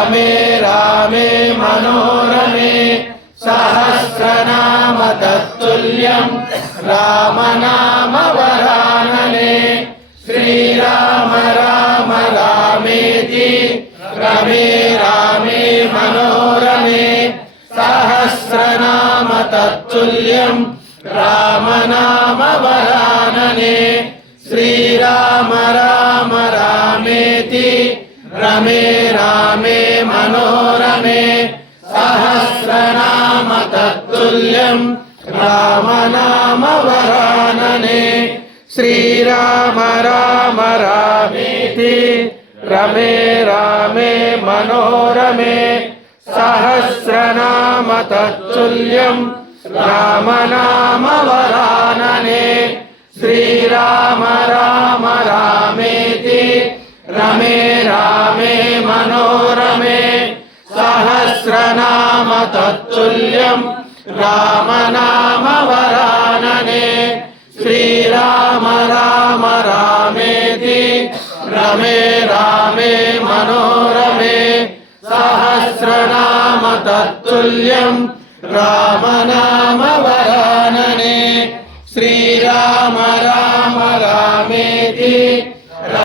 रमे रामे मनोरमे सहस्रनाम तत्तुल्यं रामनाम वरानने श्रीराम राम रामेति रमे रामे मनोरमे सहस्रनाम तत्तुल्यं रामनाम वरानने श्रीराम राम रामेति रमे रामे मनोरमे सहस्रनाम तत्तुल्यं रामनाम वरानने श्रीराम राम रामेति रमे रामे मनोरमे सहस्रनाम तत्तुल्यं रामनाम वरानने श्रीराम राम रामेति रमे रामे मनोरमे सहस्रनाम तत्तुल्यं रामनाम वरानने श्रीराम राम रामेति रमे रामे मनोरमे सहस्रनाम तत्तुल्यं रामनाम वरानने।